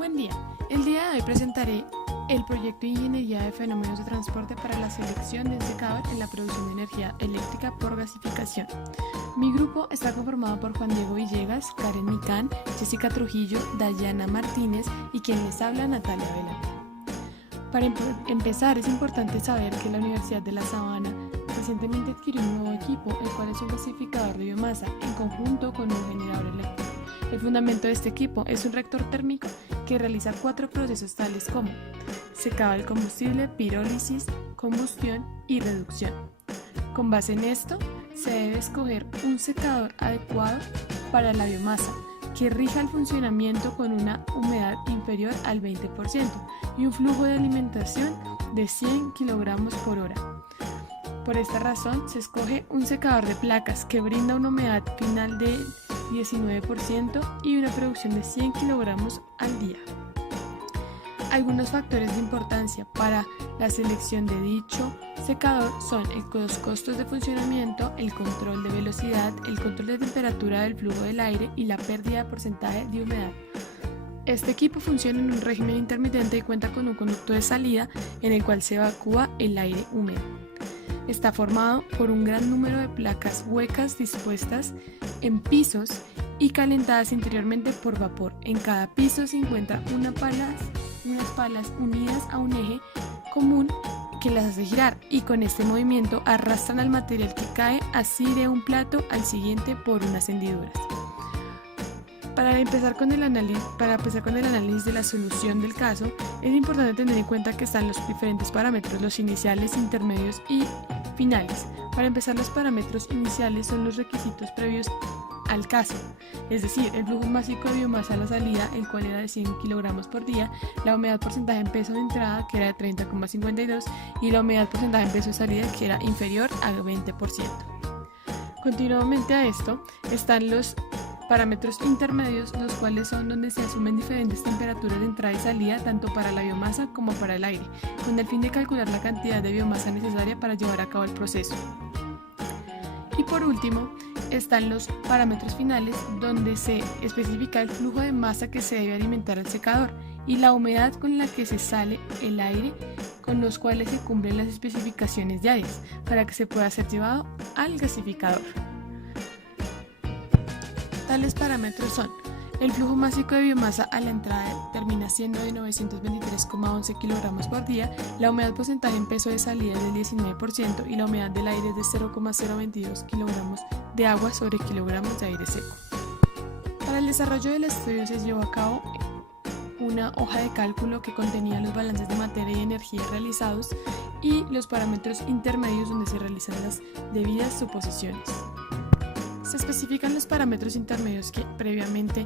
Buen día. El día de hoy presentaré el proyecto de Ingeniería de Fenómenos de Transporte para la selección de un secador en la producción de energía eléctrica por gasificación. Mi grupo está conformado por Juan Diego Villegas, Karen Micán, Jessica Trujillo, Dayana Martínez y quien les habla, Natalia Velázquez. Para empezar, es importante saber que la Universidad de La Sabana recientemente adquirió un nuevo equipo, el cual es un gasificador de biomasa en conjunto con un generador eléctrico. El fundamento de este equipo es un reactor térmico que realiza 4 procesos tales como secado del combustible, pirólisis, combustión y reducción. Con base en esto, se debe escoger un secador adecuado para la biomasa que rija el funcionamiento con una humedad inferior al 20% y un flujo de alimentación de 100 kg por hora. Por esta razón, se escoge un secador de placas que brinda una humedad final de 19% y una producción de 100 kg al día. Algunos factores de importancia para la selección de dicho secador son los costos de funcionamiento, el control de velocidad, el control de temperatura del flujo del aire y la pérdida de porcentaje de humedad. Este equipo funciona en un régimen intermitente y cuenta con un conducto de salida en el cual se evacúa el aire húmedo. Está formado por un gran número de placas huecas dispuestas en pisos y calentadas interiormente por vapor. En cada piso se encuentran unas palas unidas a un eje común que las hace girar y con este movimiento arrastran al material que cae así de un plato al siguiente por unas hendiduras. Para empezar con el análisis de la solución del caso, es importante tener en cuenta que están los diferentes parámetros, los iniciales, intermedios y finales. Para empezar, los parámetros iniciales son los requisitos previos al caso, es decir, el flujo másico de biomasa a la salida, el cual era de 100 kg por día, la humedad porcentaje en peso de entrada, que era de 30,52, y la humedad porcentaje en peso de salida, que era inferior al 20%. Continuamente a esto están los parámetros intermedios, los cuales son donde se asumen diferentes temperaturas de entrada y salida tanto para la biomasa como para el aire, con el fin de calcular la cantidad de biomasa necesaria para llevar a cabo el proceso. Y por último, están los parámetros finales, donde se especifica el flujo de masa que se debe alimentar al secador y la humedad con la que se sale el aire, con los cuales se cumplen las especificaciones diarias para que se pueda ser llevado al gasificador. Tales parámetros son: el flujo másico de biomasa a la entrada termina siendo de 923,11 kg por día, la humedad porcentaje en peso de salida es del 19% y la humedad del aire es de 0,022 kg de agua sobre kilogramos de aire seco. Para el desarrollo del estudio se llevó a cabo una hoja de cálculo que contenía los balances de materia y energía realizados y los parámetros intermedios donde se realizan las debidas suposiciones. Se especifican los parámetros intermedios que previamente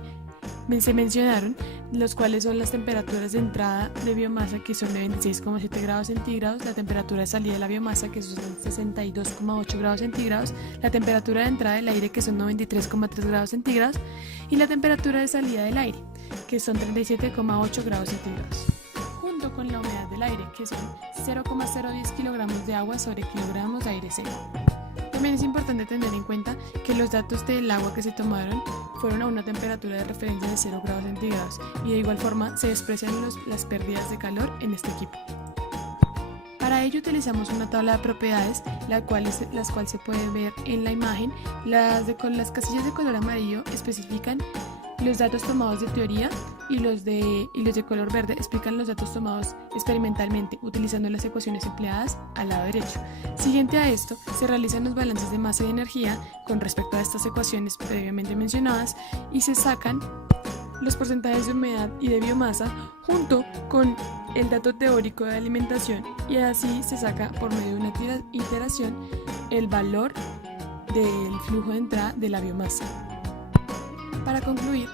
se mencionaron, los cuales son las temperaturas de entrada de biomasa, que son de 26,7 grados centígrados, la temperatura de salida de la biomasa, que son 62,8 grados centígrados, la temperatura de entrada del aire, que son 93,3 grados centígrados, y la temperatura de salida del aire, que son 37,8 grados centígrados, junto con la humedad del aire, que son 0,010 kilogramos de agua sobre kilogramos de aire seco. También es importante tener en cuenta que los datos del agua que se tomaron fueron a una temperatura de referencia de 0 grados centígrados y de igual forma se desprecian las pérdidas de calor en este equipo. Para ello utilizamos una tabla de propiedades, las cuales se puede ver en la imagen. Las casillas de color amarillo especifican los datos tomados de teoría y los de color verde explican los datos tomados experimentalmente utilizando las ecuaciones empleadas al lado derecho. Siguiente a esto, se realizan los balances de masa y energía con respecto a estas ecuaciones previamente mencionadas y se sacan los porcentajes de humedad y de biomasa junto con el dato teórico de alimentación y así se saca por medio de una iteración el valor del flujo de entrada de la biomasa. Para concluir,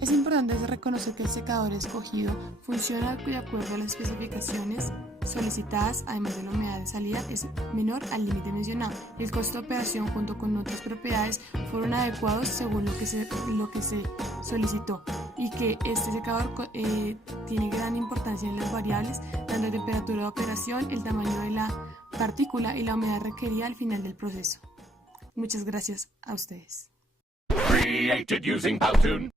es importante reconocer que el secador escogido funciona de acuerdo a las especificaciones solicitadas, además de la humedad de salida es menor al límite mencionado. El costo de operación junto con otras propiedades fueron adecuados según lo que se solicitó y que este secador tiene gran importancia en las variables, dando la temperatura de operación, el tamaño de la partícula y la humedad requerida al final del proceso. Muchas gracias a ustedes. Created using Powtoon.